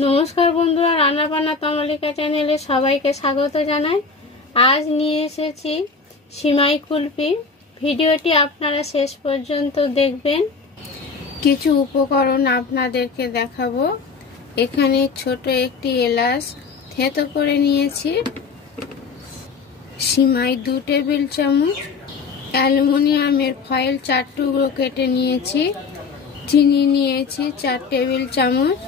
নমস্কার বন্ধুরা, রান্নাবান্না তমালিকা চ্যানেলে সবাইকে স্বাগত জানাই। আজ নিয়ে এসেছি সিমাই কুলফি। ভিডিওটি আপনারা শেষ পর্যন্ত দেখবেন। কিছু উপকরণ আপনাদেরকে দেখাবো। এখানে ছোট একটি এলাচ থেঁতো করে নিয়েছি, সিমাই 2 টেবিল চামচ, অ্যালুমিনিয়ামের ফয়েল 4 টুকরো কেটে নিয়েছি, চিনি নিয়েছি 4 টেবিল চামচ,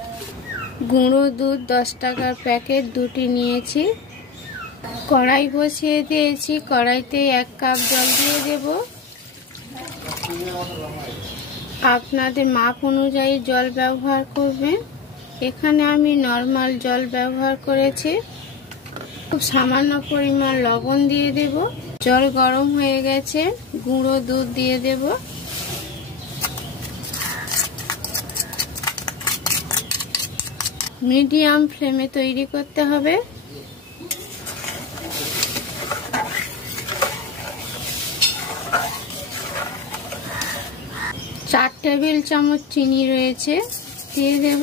গুঁড়ো দুধ 10 টাকার প্যাকেট 2টি নিয়েছি। কড়াই বসিয়ে দিয়েছি, কড়াইতে 1 কাপ জল দিয়ে দেব। আপনাদের মাপ অনুযায়ী জল ব্যবহার করবেন। এখানে আমি নর্মাল জল ব্যবহার করেছি। খুব সামান্য পরিমাণ লবণ দিয়ে দেব। জল গরম হয়ে গেছে, গুঁড়ো দুধ দিয়ে দেব। মিডিয়াম ফ্লেমে তৈরি করতে হবে। চার টেবিল চামচ চিনি রয়েছে, দিয়ে দেব।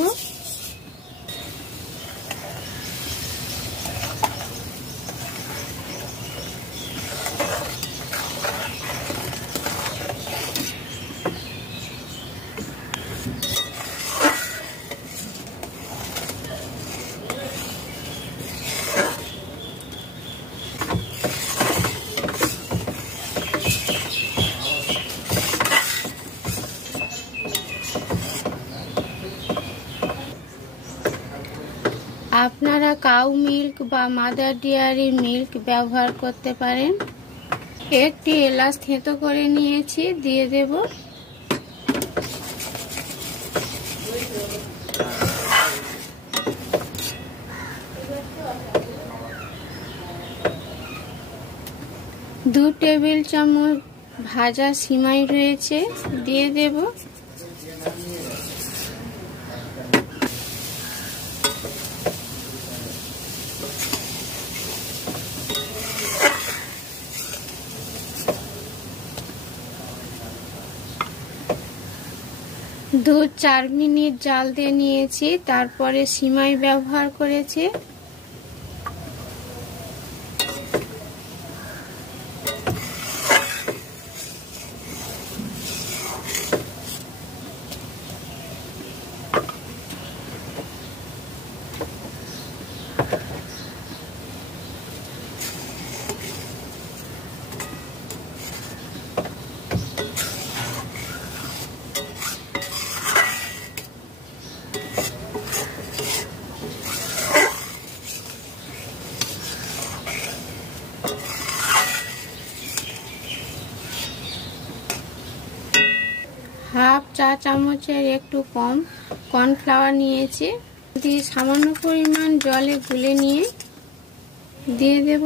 আপনারা কাউ মিল্ক বা মাদার ডেয়ারি মিল্ক ব্যবহার করতে পারেন। একটি এলাচ থেঁতো করে নিয়েছি, দিয়ে দেব। দু টেবিল চামচ ভাজা সিমাই রয়েছে, দিয়ে দেব। দুধ 4 মিনিট জাল দিয়ে নিয়েছি, তারপরে সিমাই ব্যবহার করেছি। হাফ চা চামচের একটু কম কর্নফ্লাওয়ার নিয়েছি, দিয়ে সামান্য পরিমাণ জলে গুলে নিয়ে দিয়ে দেব।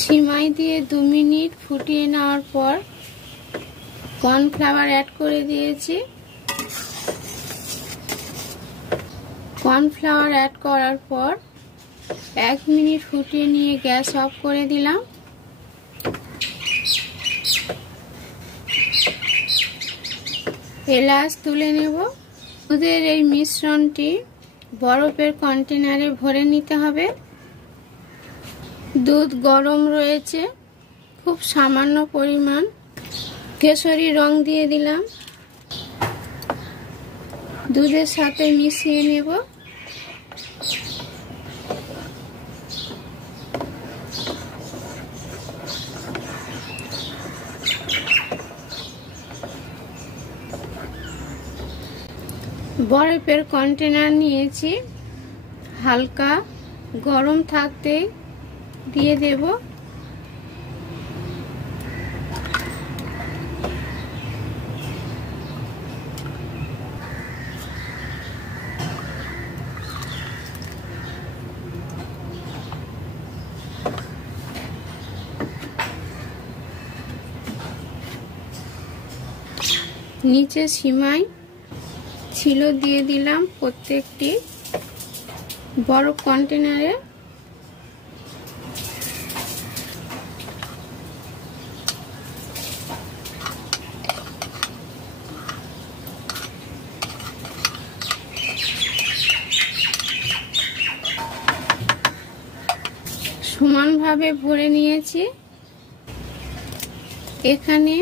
সিমাই দিয়ে 2 মিনিট ফুটিয়ে নেওয়ার পর কর্নফ্লাওয়ার অ্যাড করে দিয়েছি। কর্নফ্লাওয়ার অ্যাড করার পর 1 মিনিট ফুটিয়ে নিয়ে গ্যাস অফ করে দিলাম। এলাচ তুলে নেব। দুধের এই মিশ্রণটি বরফের কন্টেনারে ভরে নিতে হবে। দুধ গরম রয়েছে, খুব সামান্য পরিমাণ কেশরী রং দিয়ে দিলাম। দুধের সাথে মিশিয়ে নেব। বরফের কন্টেনার নিয়েছি, হালকা গরম থাকতে দিয়ে দেব। নিচে সিমাই ছিল দিয়ে দিলাম প্রত্যেকটি বরফ কন্টেনারে। ভাবে ভরে নিয়েছি। এখানে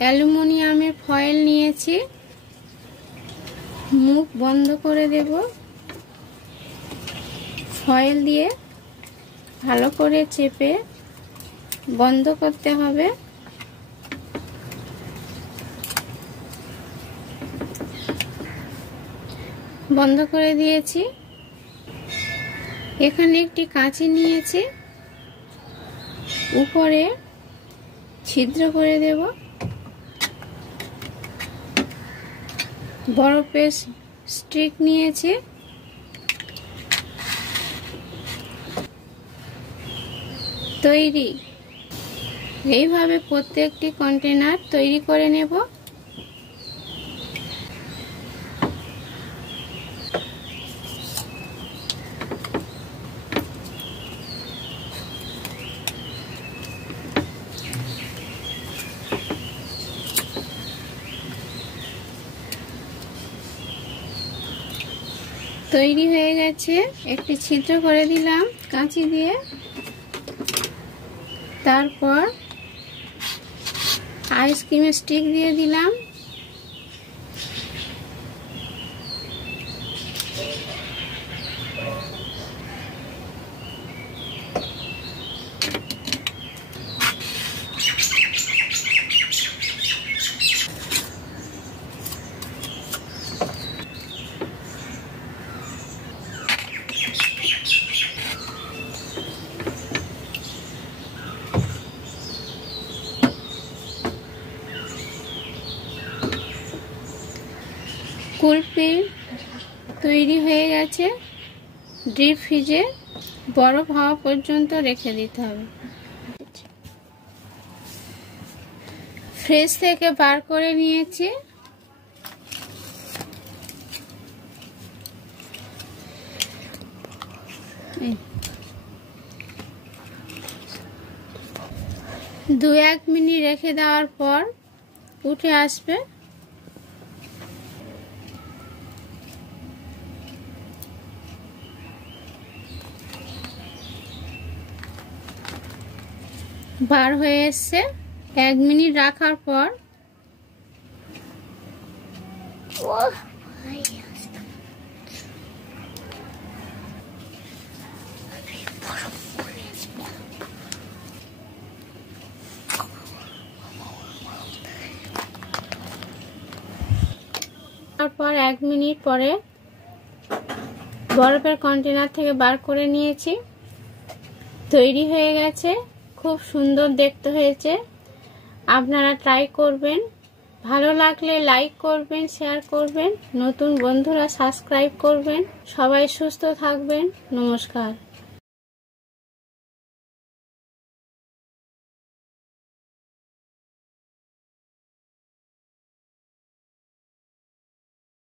অ্যালুমিনিয়ামের ফয়েল নিয়েছি, মুখ বন্ধ করে দেব। ফয়েল দিয়ে ভালো করে চেপে বন্ধ করতে হবে। বন্ধ করে দিয়েছি। এখানে একটি কাঁচি নিয়েছি, উপরে ছিদ্র করে দেব। বরফের স্টিক নিয়েছি। তৈরি। এইভাবে প্রত্যেকটি কন্টেনার তৈরি করে নেব। তৈরি হয়ে গেছে। একটি ছিদ্র করে দিলাম কাঁচি দিয়ে। তারপর আইসক্রিমের স্টিক দিয়ে দিলাম। কুলফি তৈরি হয়ে গেছে। ডিপ ফ্রিজে বরফ হওয়া পর্যন্ত রেখে দিতে হবে। ফ্রিজ থেকে বার করে নিয়েছি। দু এক মিনিট রেখে দেওয়ার পর উঠে আসবে। বার হয়ে এসছে। 1 মিনিট রাখার পর তারপর 1 মিনিট পরে বরফের কন্টেনার থেকে বার করে নিয়েছি। তৈরি হয়ে গেছে। খুব সুন্দর দেখতে হয়েছে। আপনারা ট্রাই করবেন। ভালো লাগলে লাইক করবেন, শেয়ার করবেন, নতুন বন্ধুরা সাবস্ক্রাইব করবেন। সবাই সুস্থ থাকবেন। নমস্কার।